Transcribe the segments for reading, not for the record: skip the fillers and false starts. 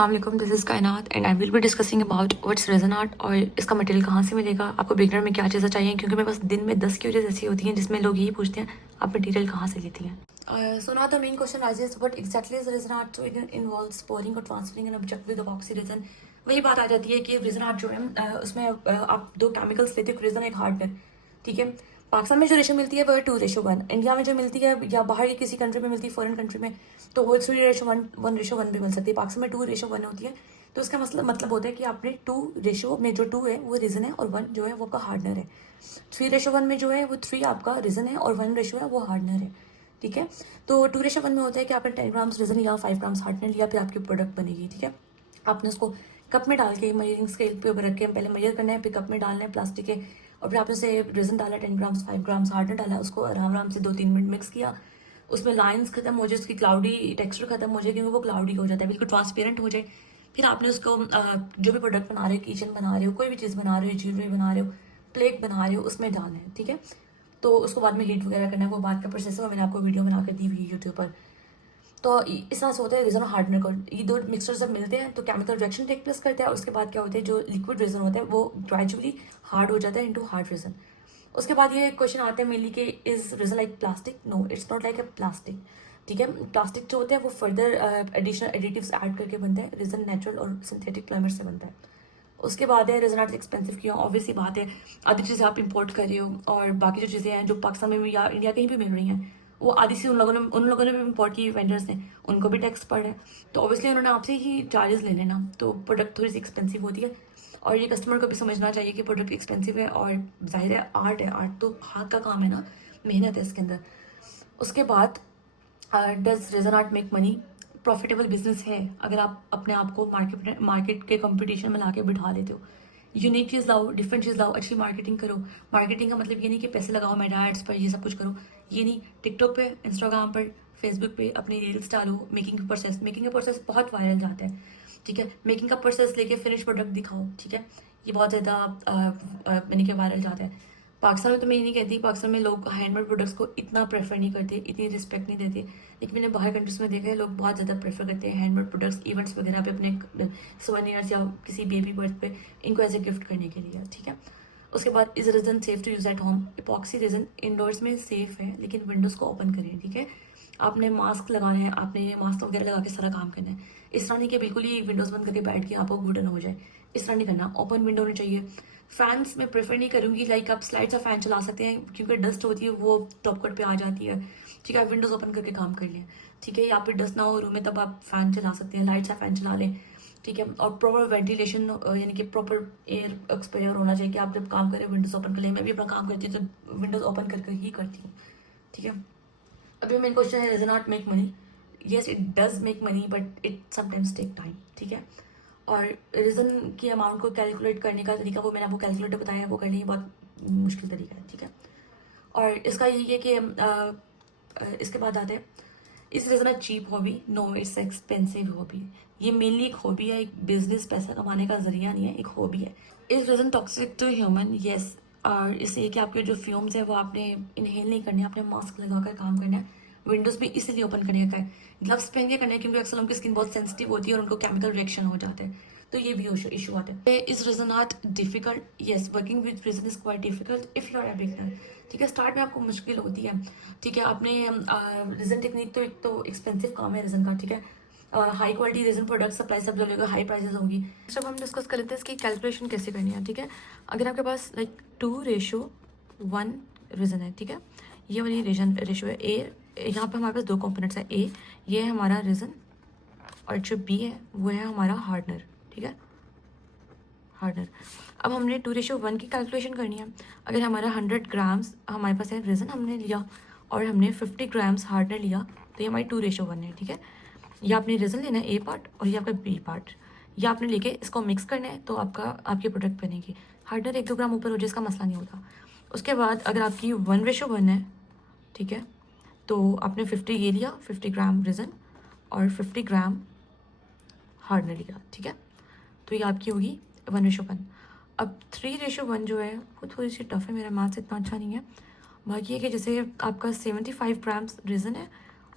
अस्सलाम वालेकुम, this is Kainat and I will be discussing about what's resin art और इसका मटेरियल कहाँ से मिलेगा, आपको बिगनर में क्या चीज़ें चाहिए, क्योंकि मेरे पास दिन में 10 क्यूरीज ऐसी होती हैं जिसमें लोग यही पूछते हैं आप मटेरियल कहाँ से लेती हैं। So now the main question raises what exactly is resin art. So it involves pouring और transferring an object with epoxy resin. वही बात आ जाती है कि रेज़न आर्ट जो है उसमें आप दो केमिकल्स लेते हो, रेज़न एक हार्डनर, ठीक है। पाकिस्तान में जो रेशो मिलती है वो है 2:1। इंडिया में जो मिलती है या बाहर की किसी कंट्री में मिलती है, फॉरेन कंट्री में, तो वो 3:1 भी मिल सकती है। पाकिस्तान में 2:1 होती है। तो इसका मतलब होता है कि आपने 2 रेशो में जो 2 है वो रीजन है और 1 जो है वो आपका हार्डनर है। 3:1 में जो है वो 3 आपका रीजन है और 1 रेशो है वो हार्डनर है, ठीक है। तो 2:1 में होता है कि आपने 10 ग्राम्स रीजन लिया, 5 ग्राम्स हार्डनर लिया, फिर आपकी प्रोडक्ट बनेगी, ठीक है। आपने उसको कप में डाल के मेजरिंग स्केल पे ऊपर रख के पहले मेजर करना है, फिर कप में डालना है प्लास्टिक के, और फिर आपने उसे रीजन डाला 10 ग्राम्स, 5 ग्राम्स हार्डनर डाला, उसको आराम आराम से 2-3 मिनट मिक्स किया। उसमें लाइंस खत्म हो जाए, उसकी क्लाउडी टेक्सचर खत्म हो जाए, क्योंकि वो क्लाउडी हो जाता है, बिल्कुल ट्रांसपेरेंट हो जाए। फिर आपने उसको जो भी प्रोडक्ट बना रहे हो, किचन बना रहे हो, कोई भी चीज़ बना रहे हो, ज्वेलरी बना रहे हो, प्लेट बना रहे हो, उसमें डालना है, ठीक है। तो उसको बाद में हीट वगैरह करना है, वो बाद का प्रोसेस है, मैंने आपको वीडियो बना कर दी हुई है यूट्यूब पर। तो इस तरह से होता है रेजन और हार्डनर को, ये दो मिक्सचर जब मिलते हैं तो केमिकल रिएक्शन टेक प्लेस करते हैं, और उसके बाद क्या होता है, जो लिक्विड रेजन होता है वो ग्रेजुअली हार्ड हो जाता है इनटू हार्ड रेजन। उसके बाद ये क्वेश्चन आते हैं मेनली कि is resin like plastic. No, it's not like a plastic, ठीक है। प्लास्टिक जो होता है वो फर्दर एडिशनल एडिटिव्स ऐड करके बनता है, रेजन नेचुरल और सिंथेटिक पॉलीमर से बनता है। उसके बाद है रेजन आर्ट एक्सपेंसिव क्यों, ऑब्वियसली बात है, आधी चीज़ें आप इंपोर्ट कर रहे हो, और बाकी जो चीज़ें हैं जो पाकिस्तान में भी या इंडिया कहीं भी मिल रही हैं, वो आधी सी उन लोगों ने भी इंपोर्ट की, वेंडर्स ने, उनको भी टैक्स पड़ है, तो ऑब्वियसली उन्होंने आपसे ही चार्जेस ले लेना, तो प्रोडक्ट थोड़ी सी एक्सपेंसिव होती है। और ये कस्टमर को भी समझना चाहिए कि प्रोडक्ट एक्सपेंसिव है, और जाहिर है आर्ट है, आर्ट तो हाथ का काम है ना, मेहनत है इसके अंदर। उसके बाद does resin art make money. Profitable business है अगर आप अपने आप को मार्केट के कंपटीशन में ला के बिठा लेते हो। यूनिक चीज़ लाओ, डिफरेंट चीज़ लाओ, अच्छी मार्केटिंग करो। मार्केटिंग का मतलब ये नहीं कि पैसे लगाओ मेरा एड्स पर, ये सब कुछ करो, ये नहीं। टिकटॉक पे, इंस्टाग्राम पर, फेसबुक पे अपनी रील्स डालो, मेकिंग का प्रोसेस बहुत वायरल जाता है, ठीक है। मेकिंग का प्रोसेस लेके फिनिश प्रोडक्ट दिखाओ, ठीक है। ये बहुत ज़्यादा मैंने क्या वायरल जाता है। पाकिस्तान में तो मैं ये नहीं कहती, पाकिस्तान में लोग हैंडमेड प्रोडक्ट्स को इतना प्रेफर नहीं करते, इतनी रिस्पेक्ट नहीं देते, लेकिन मैंने बाहर कंट्रीज में देखा है लोग बहुत ज़्यादा प्रेफर करते हैं हैंडमेड प्रोडक्ट्स, इवेंट्स वगैरह पे, अपने सोवेनियर्स या किसी बेबी बर्थ पे इनको ऐसे गिफ्ट करने के लिए, ठीक है। उसके बाद is resin safe to use at home. Epoxy resin indoors में सेफ है, लेकिन विंडोज़ को ओपन करें, ठीक है। आपने मास्क लगाना है, आपने मास्क वगैरह लगा के सारा काम करना है। इस तरह नहीं कि बिल्कुल ही विंडोज़ बंद करके बैठ के आपको घुटन हो जाए, इस तरह नहीं करना। ओपन विंडो होनी चाहिए। फैंस में प्रेफर नहीं करूँगी, लाइक आप स्लाइड सा फैन चला सकते हैं, क्योंकि डस्ट होती है वो टॉप कट पे आ जाती है, ठीक है। आप विंडोज़ ओपन करके काम कर लें, ठीक है। या फिर डस्ट ना हो रूम में, तब आप फ़ैन चला सकते हैं, लाइट सा फ़ैन चला लें, ठीक है। और प्रॉपर वेंटिलेशन, यानी कि प्रॉपर एयर एक्सपायर होना चाहिए कि आप जब काम करें विंडोज़ ओपन कर लें। मैं भी अपना काम करती हूँ तो विंडोज़ ओपन करके ही करती हूँ, ठीक है। अभी मेन क्वेश्चन है, does not make money. Yes, it does make money, but it sometimes take time, ठीक है। और रीज़न की अमाउंट को कैलकुलेट करने का तरीका, वो मैंने आपको कैलकुलेटर बताया है, वो करने की बहुत मुश्किल तरीका है, ठीक है। और इसका यही है कि इसके बाद आते हैं, is resin a cheap hobby. No, it's expensive hobby. ये मेनली एक हॉबी है, एक बिजनेस, पैसा कमाने का जरिया नहीं है, एक हॉबी है। Is resin toxic to human. Yes, और इससे कि आपके जो फ्यूम्स है वो आपने इनहेल नहीं करने, आपने मास्क लगाकर काम करना है। विंडोज़ भी इसलिए ओपन करने का है, ग्लव्स पहन के करना है, क्योंकि अक्सर उनकी स्किन बहुत सेंसिटिव होती है और उनको केमिकल रिएक्शन हो जाता है, तो ये भी इशू आता है। Is resin not difficult. Yes, working with resin is quite difficult if you are a beginner, ठीक है। स्टार्ट में आपको मुश्किल होती है, ठीक है। आपने रीजन टेक्निक तो एक तो एक्सपेंसिव काम है रीजन का, ठीक है। High quality resin product supply सब जो लेगा हाई प्राइसेस होगी। जब हम डिस्कस कर लेते हैं इसकी कैलकुलेशन कैसे करनी है, ठीक है। अगर आपके पास लाइक 2:1 रीजन है, ठीक है, ये वाली रेशो है ए। यहाँ पे हमारे पास दो कंपोनेंट्स है, ए ये है हमारा रीजन, और जो बी है वो है हमारा हार्डनर, ठीक है, हार्डनर। अब हमने 2:1 की कैलकुलेशन करनी है। अगर हमारा 100 ग्राम्स हमारे पास है रीजन हमने लिया, और हमने 50 ग्राम्स हार्डनर लिया, तो ये हमारी 2:1 है, ठीक है। या आपने रीजन लेना है ए पार्ट, और ये आपका बी पार्ट, या आपने लेके इसको मिक्स करना है, तो आपकी प्रोडक्ट बनेगी। हार्डनर 1-2 ग्राम ऊपर हो जाए इसका मसला नहीं होता। उसके बाद अगर आपकी 1:1 है, ठीक है, तो आपने 50 ये लिया, 50 ग्राम रीजन और 50 ग्राम हार्डनर लिया, ठीक है। तो ये आपकी होगी 1:1। अब 3:1 जो है वो थोड़ी सी टफ है, मेरा मैथ्स इतना अच्छा नहीं है। बाकी है कि जैसे आपका 75 ग्राम्स रीजन है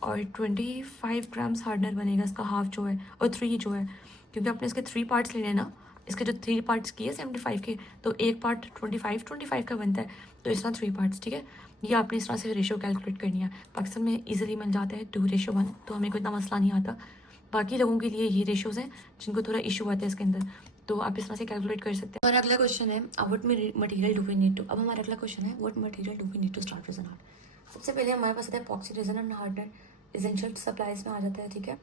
और 25 ग्राम्स हार्डनर बनेगा, इसका हाफ जो है, और 3 जो है, क्योंकि आपने इसके 3 पार्ट्स लेने हैं ना, इसके जो 3 पार्ट्स किए 75 के, तो एक पार्ट 25 का बनता है, तो इस तरह 3 पार्ट्स, ठीक है। ये आपने इस तरह से रेशो कैलकुलेट करनी है। पाकिस्तान में ईजिली मिल जाता है 2:1, तो हमें कोई इतना मसला नहीं आता। बाकी लोगों के लिए ये रेशोज़ हैं जिनको थोड़ा इशू आता है इसके अंदर, तो आप इस तरह से कैलकुलेट कर सकते हैं। और अगला क्वेश्चन है what material do we need to, अब हमारा अगला क्वेश्चन है what material do we need to start resin art. सबसे पहले हमारे पास आता है epoxy resin and hardener, essential supplies में आ जाता है, ठीक है।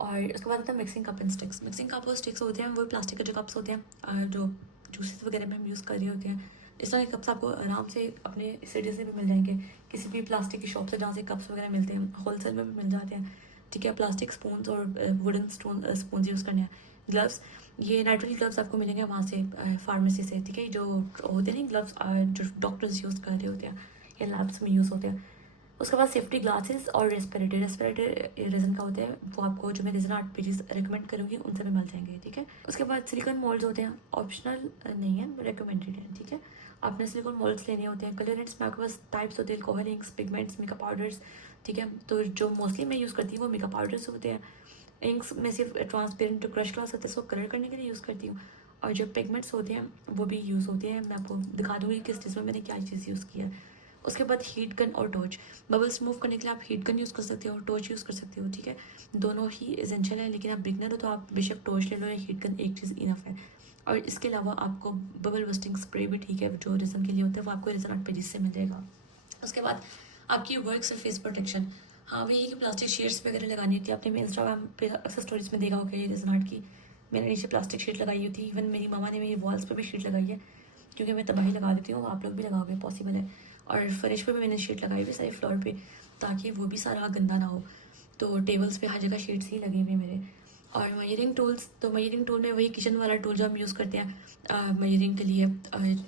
और उसके बाद आता है mixing cup and sticks. Mixing cup और स्टिक्स होते हैं वो प्लास्टिक के जो कप्स होते हैं जो जूसेस वगैरह में हम यूज़ कर रहे होते हैं। इस तरह के कप्स आपको आराम से अपने सिटी से भी मिल जाएंगे, किसी भी प्लास्टिक की शॉप से जहाँ से कप्स वगैरह मिलते हैं, होलसेल में भी मिल जाते हैं, ठीक है। प्लास्टिक स्पून्स और वुडन स्पून्स यूज़ करने हैं। ग्लव्स, ये नेचुरल ग्लव्स आपको मिलेंगे वहाँ से फार्मेसी से, ठीक है। जो होते हैं ग्लव्स जो डॉक्टर्स यूज़ कर रहे होते हैं या लैब्स में यूज़ होते हैं। उसके बाद सेफ्टी ग्लासेस और रेस्पिरेटर रेजन का होता है, वो आपको जो मैं रेजन आर्ट पेजेस रिकमेंड करूँगी उनसे भी मिल जाएंगे, ठीक है। उसके बाद सिलिकॉन मोल्ड्स होते हैं, ऑप्शनल नहीं है, रिकमेंडेड है, ठीक है। आपने सिलिकॉन मोल्ड्स लेने होते हैं। कलरेंट्स में आपके पास टाइप्स होते हैं, alcohol inks, pigments, makeup powders, ठीक है। तो जो मोस्टली मैं यूज़ करती हूँ वो मेकअप पाउडर्स होते हैं। इंक्स में सिर्फ ट्रांसपेरेंट जो क्रश ग्लास होता है उसको कलर करने के लिए यूज़ करती हूँ, और जो पिगमेंट्स होते हैं वो भी यूज़ होते हैं। मैं आपको दिखा दूँगी किस चीज़ में मैंने क्या चीज़ यूज़ किया है। उसके बाद हीट गन और टॉर्च, बबल्स रिमूव करने के लिए आप हीट गन यूज़ कर सकते हो और टॉर्च यूज़ कर सकते हो, ठीक है। दोनों ही एसेंशियल है, लेकिन आप बिगनर हो तो आप बेशक टॉर्च ले लो या हीट गन, एक चीज़ इनफ है। और इसके अलावा आपको बबल बस्टिंग स्प्रे भी, ठीक है, जो रेजन के लिए होता है वो आपको रेजन आर्ट पेजेस से मिल जाएगा। उसके बाद आपकी वर्क सरफेस प्रोटेक्शन, हाँ वही है कि प्लास्टिक शीट्स वगैरह लगानी होती है। आपने मेरे इंस्टाग्राम पे अक्सर स्टोरीज में देखा होगा ये रेजन आर्ट की, मैंने नीचे प्लास्टिक शीट लगाई हुई थी। इवन मेरी मामा ने मेरी वॉल्स पर भी शीट लगाई है, क्योंकि मैं तबाही लगा देती हूँ, आप लोग भी लगाओगे पॉसिबल है। और फर्श पे भी मैंने शीट लगाई हुई सारे फ्लोर पे, ताकि वो भी सारा गंदा ना हो। तो टेबल्स पे हर जगह शीट्स ही लगी हुई मेरे। और मयरिंग टूल्स, तो मयरिंग टूल में वही किचन वाला टूल जो हम यूज़ करते हैं मयरिंग के लिए,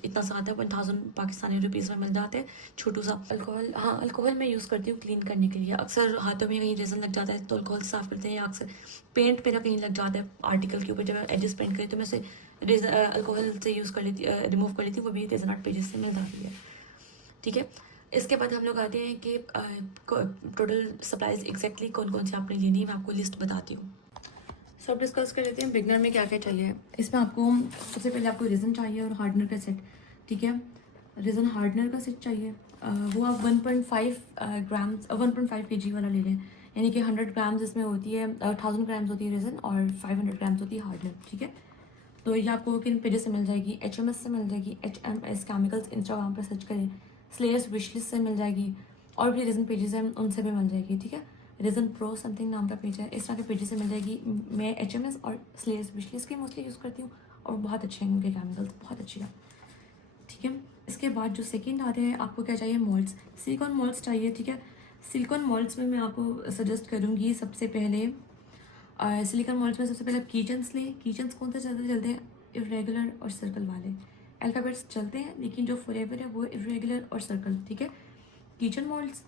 इतना सा आता है, 1000 पाकिस्तानी रुपीज़ में मिल जाते हैं, छोटू सा। अल्कोहल, हाँ अल्कोहल मैं यूज़ करती हूँ क्लीन करने के लिए। अक्सर हाथों में कहीं रेजन लग जाता है तो अल्कोहल साफ़ करते हैं, या अक्सर पेंट मेरा कहीं लग जाता है आर्टिकल के ऊपर, जब एडजस्ट पेंट करें तो मैं से अल्कोहल से यूज़ कर लेती, रिमूव कर लेती हूँ, वो भी रेजन आर्ट पेजेस से मिल जाती है, ठीक है। इसके बाद हम लोग आते हैं कि टोटल सप्लाईज एग्जैक्टली कौन कौन सी आपने लेनी है, मैं आपको लिस्ट बताती हूँ। सो अब डिस्कस कर लेते हैं बिगनर में क्या क्या चाहिए। इसमें आपको सबसे पहले आपको रेजन चाहिए और हार्डनर का सेट, ठीक है। रेजन हार्डनर का सेट चाहिए, वो आप 1.5 ग्राम्स 1.5 kg वाला ले लें, यानी कि 100 ग्राम्स इसमें होती है, 1000 ग्राम्स होती है रेजन और 500 ग्राम्स होती है हार्डनर, ठीक है। तो ये आपको किन पेजेस से मिल जाएगी, HMS से मिल जाएगी, HMS केमिकल्स, इंस्टाग्राम पर सर्च करें, स्लेयर्स विशलिस्ट से मिल जाएगी, और भी रेजन पेजेस हैं उनसे भी मिल जाएगी, ठीक है। रेजन प्रो समथिंग नाम का पेज है, इस तरह के पेजेस से मिल जाएगी। मैं HMS और स्लेयर्स विशलिस्ट की मोस्टली यूज़ करती हूँ, और बहुत अच्छे हैं उनके केमिकल्स, बहुत अच्छी है, ठीक है। इसके बाद जो सेकंड आते हैं, आपको क्या चाहिए, मोल्ड्स, सिलिकॉन मोल्ड्स चाहिए, ठीक है। सिलिकॉन मोल्ड्स में मैं आपको सजेस्ट करूँगी सबसे पहले सिलिकॉन मोल्ड्स में सबसे पहले कीचन्स लें। कीचन्स कौन से चलते हैं, इरेगुलर और सर्कल वाले। अल्फ़ाबेट्स चलते हैं, लेकिन जो फॉरएवर है वो इरेगुलर और सर्कल, ठीक है। किचन मोल्ड्स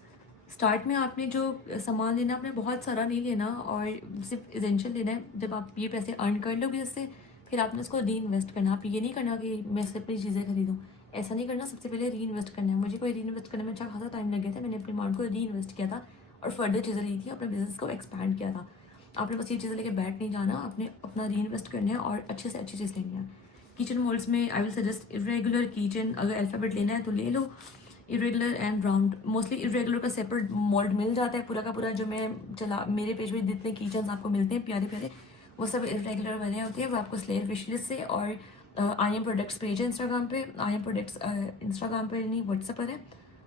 स्टार्ट में आपने जो सामान लेना, आपने बहुत सारा नहीं लेना और सिर्फ एसेंशियल लेना है। जब आप ये पैसे अर्न कर लोगे उससे, फिर आपने उसको री इन्वेस्ट करना। आप ये नहीं करना कि मैं सिर्फ अपनी चीज़ें खरीदूँ, ऐसा नहीं करना। सबसे पहले री इन्वेस्ट करना है। मुझे कोई री इन्वेस्ट करने में अच्छा खासा टाइम लग गया था, मैंने अपनी अमाउंट को री इन्वेस्ट किया था और फर्दर चीज़ें ली थी, अपने बिजनेस को एक्सपैंड किया था। आपने बस ये चीज़ें लेके बैठ नहीं जाना, आपने अपना री इन्वेस्ट करना है और अच्छे से अच्छी चीज़ लेनी है। किचन मोल्ड्स में I will suggest irregular kitchen, अगर अल्फ़ाबेट लेना है तो ले लो। Irregular and round, mostly irregular का सेपरेट मोल्ड मिल जाता है पूरा का पूरा। जो मैं चला मेरे पेज में जितने किचन्स आपको मिलते हैं प्यारे प्यारे, वो सब इरेगुलर बने होते हैं। वो आपको स्लेयर विशलिस्ट से और IM प्रोडक्ट्स पेज है इंस्टाग्राम पे, IM प्रोडक्ट्स इंस्टाग्राम पर नहीं व्हाट्सएप पर है,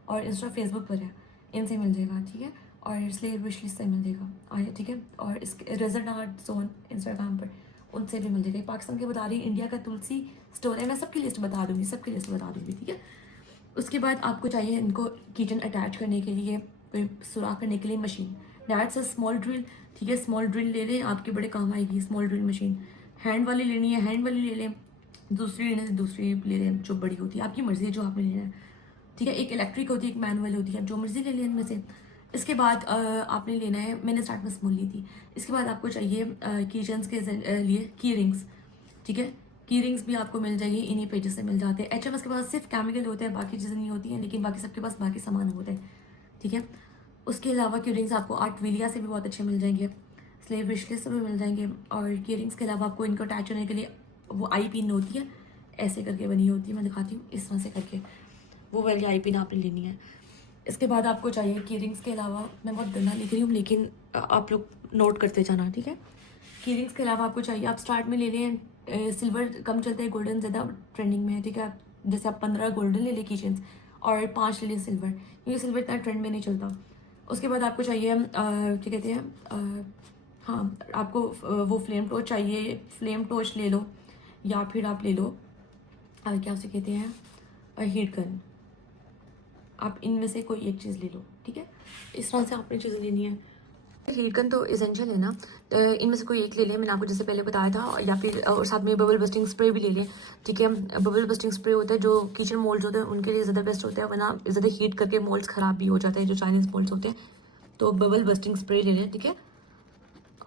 और इंस्टा फेसबुक पर है, इनसे मिल जाएगा, ठीक है। और स्लेयर विशलिस्ट से मिल जाएगा, ठीक है। और इसके रेजन आर्ट जोन इंस्टाग्राम पर, उनसे भी मिल जाएगा। पाकिस्तान के बता रही, इंडिया का तुलसी स्टोर है, मैं सबकी लिस्ट बता दूँगी, सबकी लिस्ट बता दूँगी, ठीक है। उसके बाद आपको चाहिए इनको किचन अटैच करने के लिए, सुराख करने के लिए machine, that's a small drill, ठीक है। स्मॉल ड्रिल ले लें, आपके बड़े काम आएगी स्मॉल ड्रिल मशीन। हैंड वाली लेनी है, हैंड वाली ले लें, दूसरी लेने से दूसरी ले लें, जो बड़ी होती है, आपकी मर्ज़ी है जो आपने लेना है, ठीक है। एक इलेक्ट्रिक होती है, एक मैनुअल होती है, जो मर्ज़ी ले लें इनमें से। इसके बाद आपने लेना है, मैंने स्टार्ट में स्मॉल ली थी। इसके बाद आपको चाहिए किचन्स के लिए की रिंग्स, ठीक है। की रिंग्स भी आपको मिल जाएगी, इन्हीं पेजेस से मिल जाते हैं। HMS के पास सिर्फ केमिकल होते हैं, बाकी चीज़ें नहीं होती हैं, लेकिन बाकी सबके पास बाकी सामान होते हैं, ठीक है। उसके अलावा की रिंग्स आपको आर्ट विलिया से भी बहुत अच्छे मिल जाएंगे। स्लीव ब्रेसलेट्स भी मिल जाएंगे। और ईयरिंग्स के अलावा आपको इनको अटैच होने के लिए वो आई पिन होती है, ऐसे करके बनी होती है, मैं दिखाती हूँ, इस तरह से करके वो वाली आई पिन आपने लेनी है। इसके बाद आपको चाहिए कीरिंग्स के अलावा, मैं बहुत गंदा लिख रही हूँ लेकिन आप लोग नोट करते जाना, ठीक है। कीरिंग्स के अलावा आपको चाहिए, आप स्टार्ट में ले लें, सिल्वर कम चलता है, गोल्डन ज़्यादा ट्रेंडिंग में है, ठीक है। जैसे आप 15 गोल्डन ले लें की चेन्स और 5 ले लें सिल्वर, क्योंकि सिल्वर इतना ट्रेंड में नहीं चलता। उसके बाद आपको चाहिए क्या कहते हैं, हाँ आपको वो फ्लेम टॉर्च चाहिए, फ्लेम टॉर्च ले लो, या फिर आप ले लो क्या उसे कहते हैं, हीट गन। आप इनमें से कोई एक चीज़ ले लो, ठीक है। इस तरह से आपने चीज़ें लेनी है। हीट गन तो इसेंशियल है ना, तो इनमें से कोई एक ले लें, मैंने आपको जैसे पहले बताया था, या फिर और साथ में बबल बस्टिंग स्प्रे भी ले लें, ठीक है। बबल बस्टिंग स्प्रे होता है जो किचन मोल्ड्स होते हैं उनके लिए ज़्यादा बेस्ट होता है, वरना ज़्यादा हीट करके मोल्ड्स ख़राब भी हो जाते हैं जो चाइनीज़ मोल्ड्स होते हैं। तो बबल बस्टिंग स्प्रे ले लें, ठीक है।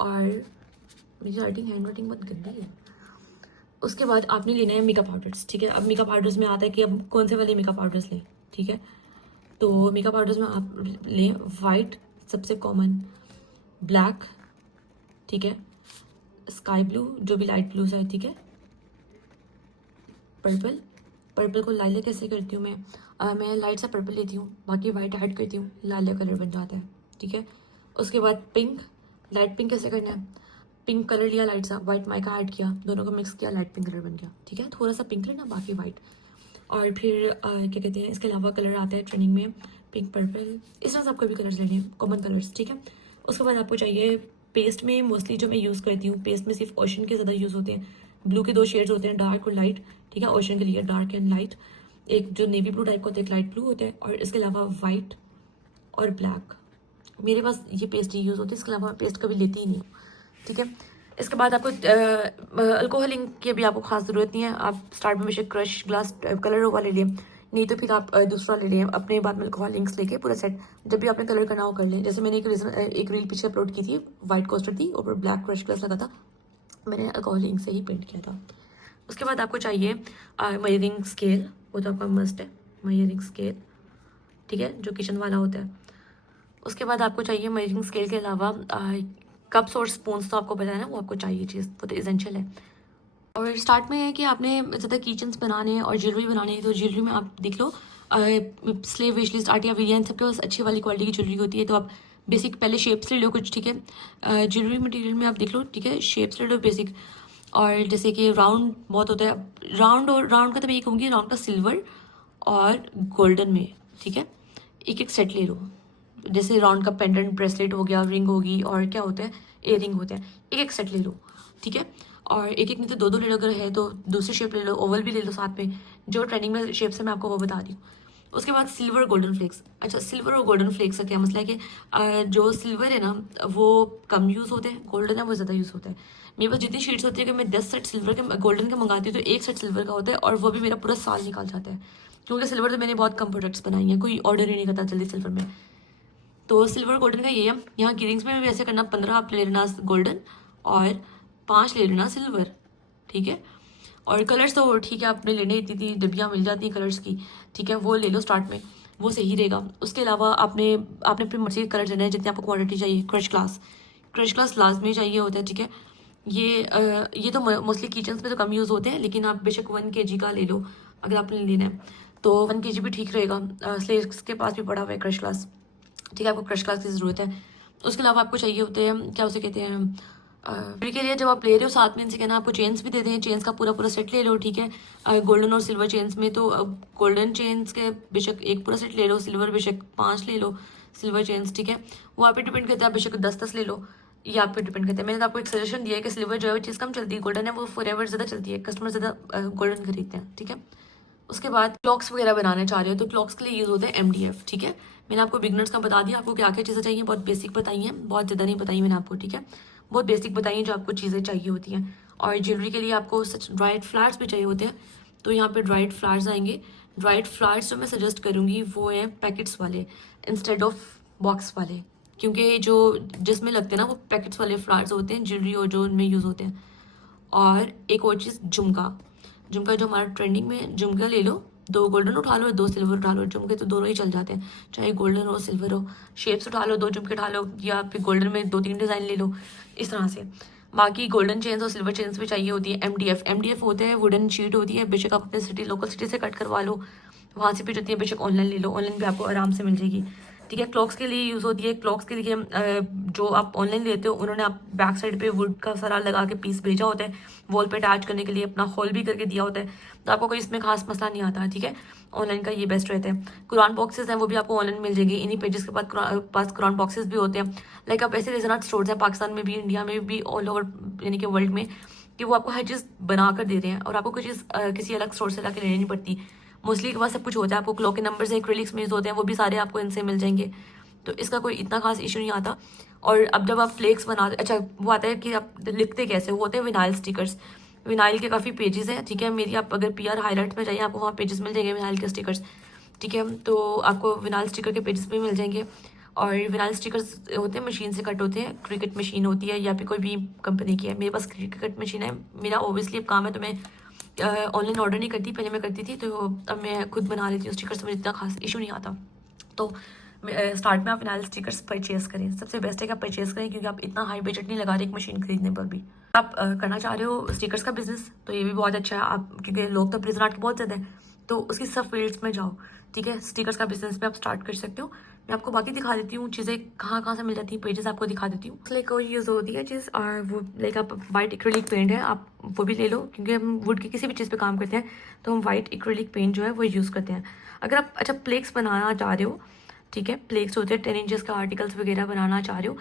और मेरी राइटिंग हैंड राइटिंग बहुत गंदी है। उसके बाद आपने लेना है मेकअप पाउडर्स, ठीक है। अब मेकअप पाउडर्स में आता है कि अब कौन से वाले मेकअप पाउडर्स लें, ठीक है। तो मेकअप पाउडर्स में आप लें वाइट सबसे कॉमन, ब्लैक, ठीक है, स्काई ब्लू जो भी लाइट ब्लू है, ठीक है, पर्पल। पर्पल को लाइला कैसे करती हूँ मैं लाइट सा पर्पल लेती हूँ, बाकी वाइट ऐड करती हूँ, लाइला कलर बन जाता है, ठीक है। उसके बाद पिंक, लाइट पिंक कैसे करना है, पिंक कलर लिया लाइट सा, वाइट माइका ऐड किया, दोनों को मिक्स किया, लाइट पिंक कलर बन गया, ठीक है। थोड़ा सा पिंक लेना, बाकी वाइट। और फिर क्या कहते हैं, इसके अलावा कलर आता है ट्रेंडिंग में, पिंक, पर्पल, इस तरह से आपको भी कलर्स लेने हैं, कॉमन कलर्स, ठीक है। उसके बाद आपको चाहिए पेस्ट में, मोस्टली जो मैं यूज़ करती हूँ पेस्ट में सिर्फ ओशन के ज़्यादा यूज़ होते हैं। ब्लू के 2 शेड्स होते हैं, डार्क और लाइट, ठीक है। ओशन के लिए डार्क एंड लाइट, एक जो नेवी ब्लू टाइप का होता है, एक लाइट ब्लू होता है, और इसके अलावा वाइट और ब्लैक। मेरे पास ये पेस्ट ही यूज़ होती है, इसके अलावा मैं पेस्ट कभी लेती ही नहीं हूँ, ठीक है। इसके बाद आपको अल्कोहलिंग की भी आपको खास ज़रूरत नहीं है। आप स्टार्ट में बेशक क्रश ग्लास कलर वाले ले, नहीं तो फिर आप दूसरा ले लें अपने बाद में अल्कोहलिंग्स लेके पूरा सेट, जब भी आपने कलर करना हो कर लें। जैसे मैंने एक रील पीछे अपलोड की थी, वाइट कोस्टर थी, ऊपर ब्लैक क्रश ग्लास लगा था, मैंने अल्कोहलिंग से ही पेंट किया था। उसके बाद आपको चाहिए मेजरिंग स्केल, वो तो आपका मस्ट है, मेजरिंग स्केल, ठीक है, जो किचन वाला होता है। उसके बाद आपको चाहिए मेजरिंग स्केल के अलावा कप्स और स्पून्स, तो आपको पता है ना, वो आपको चाहिए चीज़, वो तो एसेंशियल है। और स्टार्ट में है कि आपने ज़्यादा किचन्स बनाने हैं और ज्वेलरी बनानी है, तो ज्वेलरी में आप देख लो स्लेव विशलिस्ट आर्टिया विलियन सबके पास अच्छी वाली क्वालिटी की ज्वेलरी होती है, तो आप बेसिक पहले शेप्स ले लो कुछ, ठीक है। ज्वेलरी मटेरियल में आप देख लो, ठीक है, शेप्स ले लो बेसिक। और जैसे कि राउंड बहुत होता है, राउंड और राउंड का तो मैं ये कहूँगी, राउंड का सिल्वर और गोल्डन में, ठीक है, एक एक सेट ले लो। जैसे राउंड का पेंडेंट ब्रेसलेट हो गया, रिंग होगी, और क्या होता है, इयर रिंग होते हैं, एक एक सेट ले लो, ठीक है। और एक एक नहीं तो 2-2 ले लो, अगर है तो दूसरी शेप ले लो, ओवल भी ले लो साथ में, जो ट्रेंडिंग में शेप्स है मैं आपको वो बता रही हूँ। उसके बाद सिल्वर गोल्डन फ्लेक्स। अच्छा, सिल्वर और गोल्डन फ्लेक्स का क्या मसला है कि जो सिल्वर है ना वो कम यूज़ होते हैं, गोल्डन है वो ज़्यादा यूज़ होता है। मेरे पास जितनी शीट्स होती है कि मैं 10 सेट सिल्वर के गोल्डन के मंगाती हूँ तो एक सेट सिल्वर का होता है, और वो भी मेरा पूरा साल निकाल जाता है, क्योंकि सिल्वर तो मैंने बहुत कम प्रोडक्ट्स बनाई हैं, कोई ऑर्डर ही नहीं करता जल्दी सिल्वर में। तो सिल्वर गोल्डन का ये है। यहाँ गियरिंग्स में भी ऐसे करना, 15 आप ले लेना गोल्डन और 5 ले लेना सिल्वर, ठीक है। और कलर्स तो ठीक है, आपने लेने इतनी डब्बियाँ मिल जाती हैं कलर्स की, ठीक है, वो ले लो स्टार्ट में, वो सही रहेगा। उसके अलावा आपने अपनी मर्जी के कलर लेने हैं, जितनी आपको क्वांटिटी चाहिए। क्रश ग्लास लाजमी चाहिए होता है, ठीक है। ये तो मोस्टली किचन्स में तो कम यूज़ होते हैं, लेकिन आप बेशक 1 kg का ले लो अगर आपने लेना है, तो 1 kg भी ठीक रहेगा। स्लेव्स के पास भी पड़ा हुआ है क्रश ग्लास, ठीक है, आपको क्रश ग्लास की ज़रूरत है। उसके अलावा आपको चाहिए होते हैं, क्या उसे कहते हैं, के लिए जब आप ले रहे हो साथ में इनसे कहना आपको चेन्स भी दे दें, चेन्स का पूरा पूरा सेट ले लो, ठीक है। गोल्डन और सिल्वर चेन्स में तो गोल्डन चेन्स के बेशक एक पूरा सेट ले लो, सिल्वर बेशक 5 ले लो सिल्वर चेन्स, ठीक है। वो आप पे डिपेंड करता है, बेशक 10-10 ले लो, ये आप पे डिपेंड करता है। मैंने तो आपको एक सजेशन दिया है कि सिल्वर जो है वो चीज़ कम चलती है, गोल्डन है वो फॉरएवर ज़्यादा चलती है, कस्टमर ज़्यादा गोल्डन खरीदते हैं, ठीक है। उसके बाद क्लॉक्स वगैरह बनाना चाह रहे हो तो क्लॉक्स के लिए यूज़ होते हैं MDF, ठीक है। मैंने आपको बिगनर्स का बता दिया, आपको क्या क्या चीज़ें चाहिए, बहुत बेसिक बताई हैं, बहुत ज़्यादा नहीं बताई मैंने आपको, ठीक है, बहुत बेसिक बताई हैं जो आपको चीज़ें चाहिए होती हैं। और ज्वेलरी के लिए आपको सच ड्राइड फ्लावर्स भी चाहिए होते हैं, तो यहाँ पे ड्राइड फ्लावर्स आएंगे। ड्राइड फ्लावर्स जो मैं सजेस्ट करूँगी वो हैं पैकेट्स वाले इंस्टेड ऑफ बॉक्स वाले, क्योंकि जो जिसमें लगते हैं ना वो पैकेट्स वाले फ्लावर्स होते हैं ज्वेलरी और जो उनमें यूज़ होते हैं। और एक और चीज़, झुमका जो हमारा ट्रेंडिंग में, झुमका ले लो, 2 गोल्डन उठा लो, 2 सिल्वर उठा लो, झुमके तो दोनों ही चल जाते हैं, चाहे गोल्डन हो सिल्वर हो। शेप्स उठा लो, 2 झुमके उठा लो, या फिर गोल्डन में 2-3 डिज़ाइन ले लो, इस तरह से। बाकी गोल्डन चेन्स और सिल्वर चेन्स भी चाहिए होती है। एमडीएफ होते हैं, वुडन शीट होती है, बेशक आप अपने सिटी लोकल सिटी से कट करवा लो, वहाँ से भी होती है, बेशक ऑनलाइन ले लो, ऑनलाइन भी आपको आराम से मिल जाएगी। ठीक है, क्लॉक्स के लिए यूज़ होती है। क्लॉक्स के लिए जो आप ऑनलाइन लेते हो, उन्होंने आप बैक साइड पे वुड का सरा लगा के पीस भेजा होता है, वॉल पे अटैच करने के लिए अपना होल भी करके दिया होता है, तो आपको कोई इसमें खास मसला नहीं आता है। ठीक है, ऑनलाइन का ये बेस्ट रहता है। कुरान बॉक्सेस हैं, वो भी आपको ऑनलाइन मिल जाएगी। इन्हीं पेजेस के पास कुरान बॉक्सेस भी होते हैं। लाइक आप ऐसे रेजोनेट स्टोर्स हैं पाकिस्तान में भी, इंडिया में भी, ऑल ओवर यानी कि वर्ल्ड में, कि वो आपको हर चीज़ बना कर दे रहे हैं और आपको कोई चीज़ किसी अलग स्टोर से ला के लेनी नहीं पड़ती। मोस्टली के पास सब कुछ होता है। आपको क्लॉक के नंबर्स हैं, एक्रिलिक्स में यूज़ होते हैं, वो भी सारे आपको इनसे मिल जाएंगे, तो इसका कोई इतना खास इशू नहीं आता। और अब जब आप फ्लेक्स बनाते, अच्छा वो आता है कि आप लिखते कैसे, वो होते हैं विनाइल स्टिकर्स। विनाइल के काफ़ी पेजेस हैं। ठीक है, मेरी आप अगर पीआर हाईलाइट में जाइए, आपको वहाँ पेजेस मिल जाएंगे विनाइल के स्टिकर्स। ठीक है, तो आपको विनाइल स्टिकर के पेजेस भी मिल जाएंगे। और विनाइल स्टिकर्स होते हैं, मशीन से कट होते हैं, क्रिकेट मशीन होती है या फिर कोई भी कंपनी की है। मेरे पास क्रिकेट मशीन है। मेरा ओबियसली अब काम है, तो मैं ऑनलाइन ऑर्डर नहीं करती, पहले मैं करती थी, तो अब मैं खुद बना लेती हूँ स्टिकर्स, मुझे इतना खास इशू नहीं आता। तो स्टार्ट में आप फिनाइल स्टिकर्स परचेज करें, सबसे बेस्ट है कि आप परचेज करें, क्योंकि आप इतना हाई बजट नहीं लगा रहे एक मशीन खरीदने पर भी। आप करना चाह रहे हो स्टिकर्स का बिजनेस, तो ये भी बहुत अच्छा है। आप क्योंकि लोग तो प्रिजन आर्ट के बहुत ज़्यादा है, तो उसकी सब फील्ड्स में जाओ। ठीक है, स्टिकर्स का बिजनेस भी आप स्टार्ट कर सकते हो। मैं आपको बाकी दिखा देती हूँ चीज़ें कहाँ कहाँ से मिल जाती हैं, पेजेस आपको दिखा देती हूँ। लाइक और यूज़ होती है चीज़, और वो लाइक आप वाइट एक्रिलिक पेंट है, आप वो भी ले लो, क्योंकि हम वुड की किसी भी चीज़ पे काम करते हैं तो हम वाइट एक्रिलिक पेंट जो है वो यूज़ करते हैं। अगर आप अच्छा प्लेक्स बनाना चाह रहे हो, ठीक है, प्लेक्स होते हैं 10 इंचेस का आर्टिकल्स वगैरह बनाना चाह रहे हो,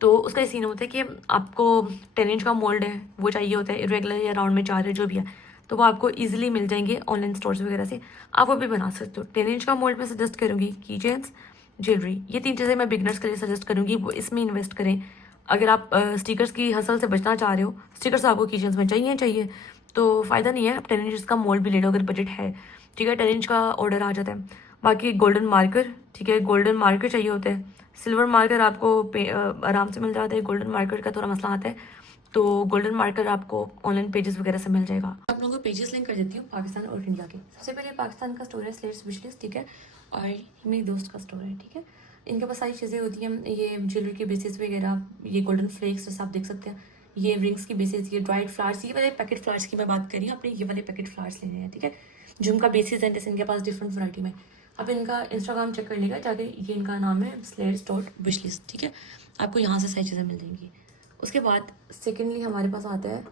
तो उसका सीन होता है कि आपको 10 इंच का मोल्ड है वो चाहिए होता है, इरेगुलर या राउंड में चाह रहे हो जो भी है, तो वो आपको ईजिली मिल जाएंगे ऑनलाइन स्टोर्स वगैरह से, आप वो भी बना सकते हो। 10 इंच का मोल्ड में सजेस्ट करूँगी की चेन्स, ज्वेलरी, ये 3 चीज़ें मैं बिगनर्स के लिए सजेस्ट करूँगी, वो इसमें इन्वेस्ट करें। अगर आप स्टिकर्स की हसल से बचना चाह रहे हो, स्टिकर्स आपको की चेन्स में चाहिए तो फ़ायदा नहीं है, आप 10 इंच का मोल्ड भी ले लो अगर बजट है। ठीक है, 10 इंच का ऑर्डर आ जाता है। बाकी गोल्डन मार्कर, ठीक है, गोल्डन मार्कर चाहिए होता है। सिल्वर मार्कर आपको आराम से मिल जाता है, गोल्डन मार्कर का थोड़ा मसला आता है, तो गोल्डन मार्कर आपको ऑनलाइन पेजेस वगैरह से मिल जाएगा। आप लोगों को पेजेस लिंक कर देती हूँ पाकिस्तान और इंडिया के। सबसे पहले पाकिस्तान का स्टोर है स्लेट्स विशलिस्ट, ठीक है, और मेरी दोस्त का स्टोर है। ठीक है, इनके पास सारी चीज़ें होती हैं, ये ज्वेलरी के बेसिस वगैरह, ये गोल्डन फ्लेक्स जैसे आप देख सकते हैं, ये रिंग्स की बेसिस, ये ड्राइड फ्लावर्स, ये वाले पैकेट फ्लावर्स की मैं बात कर रही हूँ, आपने ये वाले पैकेट फ्लावर्स लेने हैं। ठीक है, झुमका बेसिस है, जैसे इनके पास डिफरेंट वैरायटी में। आप इनका इंस्टाग्राम चेक कर लेगा जाके, ये इनका नाम है slates.wishlist। ठीक है, आपको यहाँ से सारी चीज़ें मिल जाएंगी। उसके बाद सेकेंडली हमारे पास आता है,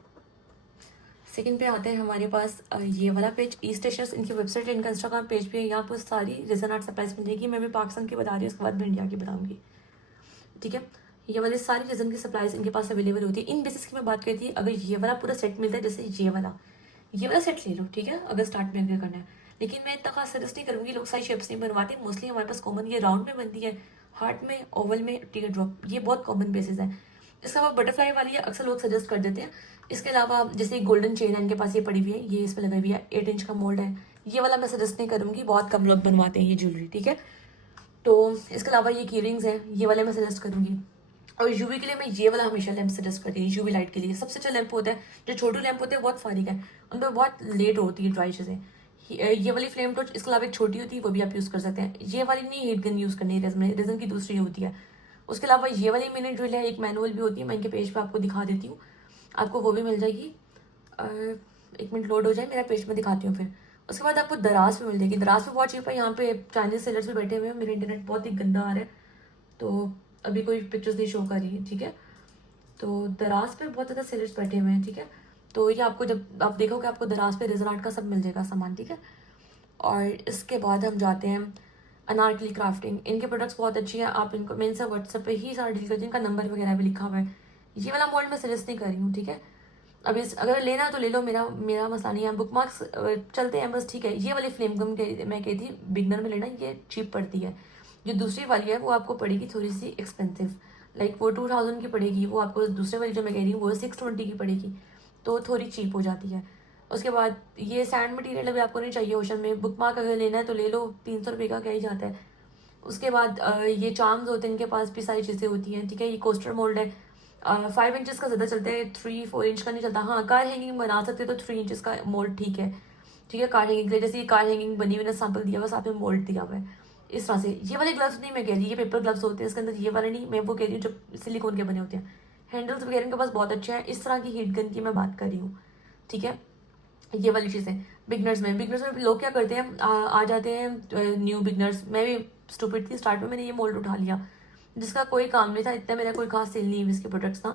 सेकंड पे आते हैं हमारे पास ये वाला पेज, ई स्टेशनर्स, इनकी वेबसाइट है, इनका इंस्टाग्राम पेज भी है, यहाँ पर सारी रेजन आर्ट सप्लाईज मिल जाएगी। मैं भी पाकिस्तान की बता रही हूँ, उसके बाद मैं इंडिया की बताऊँगी। ठीक है, ये वाले सारी रेजन की सप्लाईज इनके पास अवेलेबल होती है। इन बेसिस की मैं बात करती हूँ, अगर ये वाला पूरा सेट मिलता है, जैसे ये वाला सेट ले लो, ठीक है, अगर स्टार्ट में अगर करना है। लेकिन मैं इतना खास सजेस्ट नहीं करूँगी, लोग सारी शेप्स नहीं बनवाते। मोस्टली हमारे पास कॉमन ये राउंड में बनती है, हार्ट में, ओवल में, टीयर ड्रॉप, ये बहुत कॉमन बेसिस है। इसके अलावा बटरफ्लाई वाली है, अक्सर लोग सजेस्ट कर देते हैं। इसके अलावा जैसे गोल्डन चेन है इनके पास, ये पड़ी हुई है, ये इस पर लगाई हुई है, 8 इंच का मोल्ड है, ये वाला मैं सजेस्ट नहीं करूँगी, बहुत कम लोग बनवाते हैं ये ज्वेलरी। ठीक है, तो इसके अलावा ये की रिंग्स हैं, ये वाले मैं सजेस्ट करूँगी। और यूवी के लिए मैं ये वाला हमेशा लैंप सजेस्ट करती हूँ। यूवी लाइट के लिए सबसे अच्छा लैंप होता है, जो छोटे लैंप होते हैं बहुत फारिग है, उन पर बहुत लेट होती है ड्राई चीज़ें। ये वाली फ्लेम टॉर्च, इसके अलावा एक छोटी होती है, वो भी आप यूज़ कर सकते हैं। ये वाली नहीं, हीट गन यूज़ करनी है, रेजन की दूसरी होती है। उसके अलावा ये वाली मिनी ड्रिल है, एक मैनुअल भी होती है, मैं इनके पेज पे आपको दिखा देती हूँ, आपको वो भी मिल जाएगी। 1 मिनट लोड हो जाए, मेरा पेज में दिखाती हूँ फिर। उसके बाद आपको दराज पे मिल जाएगी, दराज पे बहुत चीप है। यहाँ पे चाइनीज सेलर्स भी बैठे हुए हैं, मेरा इंटरनेट बहुत ही गंदा आ रहा है, तो अभी कोई पिक्चर्स नहीं शो कर रही है। ठीक है, तो दराज पे बहुत ज़्यादा सेलर्स बैठे हुए हैं। ठीक है, तो ये आपको जब आप देखोगे, आपको दराज पे रेजर आर्ट का सब मिल जाएगा सामान। ठीक है, और इसके बाद हम जाते हैं अनारकली क्राफ्टिंग, इनके प्रोडक्ट्स बहुत अच्छी हैं। आप इनको, मैं इनसे व्हाट्सएप पे ही सारा डील करती हूँ, इनका नंबर वगैरह भी लिखा हुआ है। ये वाला मोल्ड मैं सजेस्ट नहीं कर रही हूँ। ठीक है, अब इस अगर लेना तो ले लो, मेरा मेरा मसला नहीं है। बुक मार्क्स चलते हैं बस। ठीक है, ये वाली फ्लेम गम मैं कहती थी बिगनर में लेना, ये चीप पड़ती है। जो दूसरी वाली है वो आपको पड़ेगी थोड़ी सी एक्सपेंसिव, लाइक वो 2000 की पड़ेगी, वो आपको दूसरे वाली जो मैं कह रही हूँ वो 620 की पड़ेगी, तो थोड़ी चीप हो जाती है। उसके बाद ये सैंड मटेरियल अभी आपको नहीं चाहिए ओशन में, बुक मार्क अगर लेना है तो ले लो, 300 रुपये का क्या ही जाता है। उसके बाद ये चार्म्स होते हैं, इनके पास भी सारी चीज़ें होती हैं। ठीक है, ये कोस्टर मोल्ड है, 5 इंचज़ का ज़्यादा चलता है, 3-4 इंच का नहीं चलता। हाँ, कार हैंगिंग बना सकते तो 3 इंचज़ का मोल्ड ठीक है। ठीक है। कार हैंगिंग के लिए जैसे ये कार हैंगिंग बनी हुई ना, सैंपल दिया हुआ, साथ में मोल्ड दिया हुआ है इस तरह से। ये वाले ग्लव्स नहीं मैं कह रही, ये पेपर ग्लव्स होते हैं इसके अंदर, ये वाले नहीं, मैं वो कह रही हूँ जो सिलिकॉन के बने होते हैं। हैंडल्स वगैरह इनके पास बहुत अच्छे हैं। इस तरह की हीट गन की मैं बात कर रही हूँ, ठीक है। ये वाली चीज़ें बिगनर्स में लोग क्या करते हैं, आ जाते हैं न्यू बिगनर्स। मैं भी स्टूपिड थी स्टार्ट में, मैंने ये मोल्ड उठा लिया जिसका कोई काम नहीं था, इतना मेरा कोई खास सेल नहीं है इसके प्रोडक्ट्स का।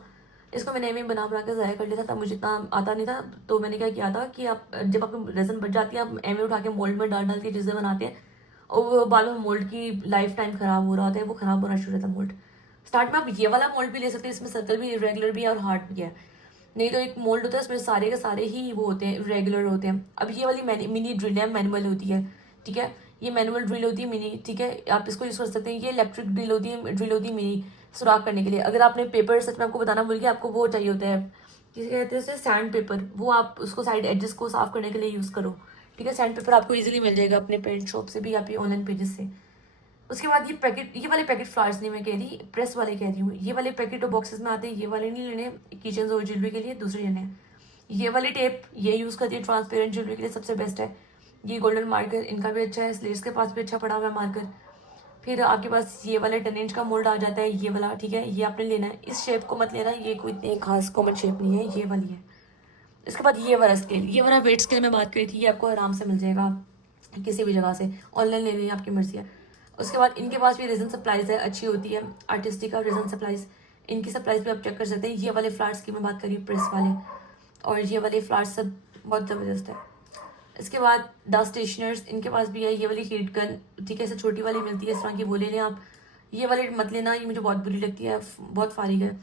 इसको मैंने भी बना के ज़ाया कर लिया था, तब मुझे इतना आता नहीं था। तो मैंने क्या किया था कि आप जब आपकी रेजन बच जाती है, आप एम उठा के मोल्ड में डाल के चीज़ें बनाते हैं, और वो बाद में मोल्ड की लाइफ टाइम ख़राब हो रहा होता है, वो ख़राब होना शुरू होता है मोल्ड। स्टार्ट में आप ये वाला मोल्ड भी ले सकते हैं, इसमें सर्कल भी रेगुलर भी है और हार्ड भी है। नहीं तो एक मोल्ड होता है उसमें सारे के सारे ही वो होते हैं, रेगुलर होते हैं। अब ये वाली मिनी ड्रिल है, मैनुअल होती है, ठीक है। ये मैनुअल ड्रिल होती है मिनी, ठीक है, आप इसको यूज़ कर सकते हैं। ये इलेक्ट्रिक ड्रिल होती है मिनी, सुराख करने के लिए। अगर आपने पेपर, सच में आपको बताना भूल गया, आपको वो चाहिए होता है, किसे कहते हैं उसे, सैंड पेपर, वो आप उसको साइड एजेस को साफ करने के लिए यूज़ करो, ठीक है। सैंड पेपर आपको ईजिली मिल जाएगा अपने पेंट शॉप से भी, आप ये ऑनलाइन पेजेस से। उसके बाद ये पैकेट, ये वाले पैकेट फ्लावर्स नहीं मैं कह रही, प्रेस वाले कह रही हूँ। ये वाले पैकेट और बॉक्सेस में आते हैं, ये वाले नहीं लेने, किचन और ज्वेलरी के लिए दूसरे लेने हैं। ये वाली टेप ये यूज़ करती है ट्रांसपेरेंट ज्वेलरी के लिए, सबसे बेस्ट है। ये गोल्डन मार्कर, इनका भी अच्छा है, स्लेट्स के पास भी अच्छा पड़ा हुआ है मार्कर। फिर आपके पास ये वाला 10 इंच का मोल्ड आ जाता है, ये वाला, ठीक है, ये आपने लेना है। इस शेप को मत लेना, ये कोई इतनी खास कॉमन शेप नहीं है, ये वाली है। इसके बाद ये वाला स्केल, ये वाला वेट स्केल मैं बात करी थी, ये आपको आराम से मिल जाएगा किसी भी जगह से, ऑनलाइन लेनी है आपकी मर्जी है। उसके बाद इनके पास भी रेजन सप्लाईज है, अच्छी होती है, आर्टिस्टिक और रेजन सप्लाईज, इनकी सप्लाईज भी आप चेक कर सकते हैं। ये वाले फ्लावर्स की मैं बात करी, प्रेस वाले, और ये वाले फ्लावर्स सब बहुत ज़बरदस्त है। इसके बाद द स्टेशनर्स, इनके पास भी है ये वाली हीट गन, ठीक है, ऐसे छोटी वाली मिलती है, इस तरह की वो ले लें आप। ये वाली मत लेना, ये मुझे बहुत बुरी लगती है, बहुत फारिग है।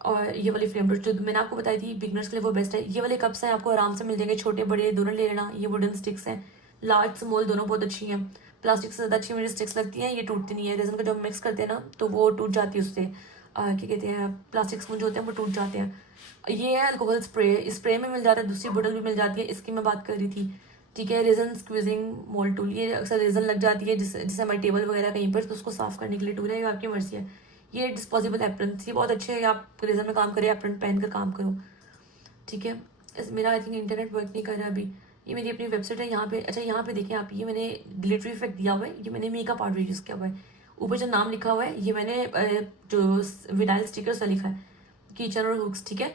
और ये वाली फ्लेम ब्रश जो मैंने आपको बताई थी बिगनर्स के लिए, वो बेस्ट है। ये वाले कप्स हैं, आपको आराम से मिल जाएंगे, छोटे बड़े दोनों ले लेना। ये वुडन स्टिक्स हैं, लार्ज स्मॉल दोनों बहुत अच्छी हैं। प्लास्टिक से ज़्यादा अच्छी मुझे स्टिक्स लगती हैं, ये टूटती नहीं है। रेजन का जब मिक्स करते हैं ना तो वो टूट जाती है उससे, क्या कहते हैं, प्लास्टिक स्पंज होते हैं वो टूट जाते हैं। ये है अल्कोहल स्प्रे, स्प्रे में मिल जाता है, दूसरी बोतल भी मिल जाती है, इसकी मैं बात कर रही थी, ठीक है। रेजन स्क्वीजिंग मोल्ड टूल, ये अक्सर रेजन लग जाती है जिससे हमारी टेबल वगैरह कहीं पर, तो उसको साफ करने के लिए टूल है, ये आपकी मर्जी है। ये डिस्पोजेबल एप्रन, ये बहुत अच्छे है, आप रेजन में काम करें, एप्रन पहन कर काम करो, ठीक है। मेरा आई थिंक इंटरनेट वर्क नहीं कर रहा अभी। ये मेरी अपनी वेबसाइट है, यहाँ पे, अच्छा यहाँ पे देखें आप, ये मैंने ग्लिटरी इफेक्ट दिया हुआ है, ये मैंने मेकअप पाउडर यूज़ किया हुआ है। ऊपर जो नाम लिखा हुआ है, ये मैंने जो विनाइल स्टिकर से लिखा है, कीचन और हुक्स, ठीक है,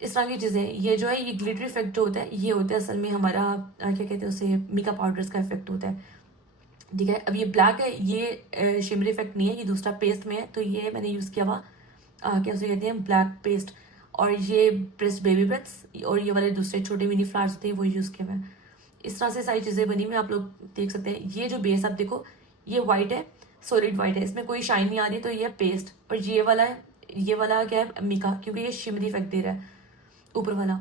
इस तरह की चीज़ें। ये जो है, ये ग्लिटरी इफेक्ट जो होता है, ये होता है असल में हमारा क्या कहते हैं उसे, मेकअप पाउडर्स का इफेक्ट होता है, ठीक है। अब ये ब्लैक है, ये शिमरी इफेक्ट नहीं है, ये दूसरा पेस्ट में है, तो ये मैंने यूज़ किया हुआ क्या उसे कहते हैं, ब्लैक पेस्ट। और ये प्रेस्ड बेबी ब्रेथ्स, और ये वाले दूसरे छोटे मिनी फ्लावर्स होते हैं, वो यूज़ किए हुए हैं। इस तरह से सारी चीज़ें बनी हुई, आप लोग देख सकते हैं। ये जो बेस आप देखो, ये वाइट है, सॉलिड वाइट है, इसमें कोई शाइन नहीं आ रही, तो ये पेस्ट। और ये वाला है, ये वाला क्या है, मिका, क्योंकि ये शिमरी इफेक्ट दे रहा है ऊपर वाला।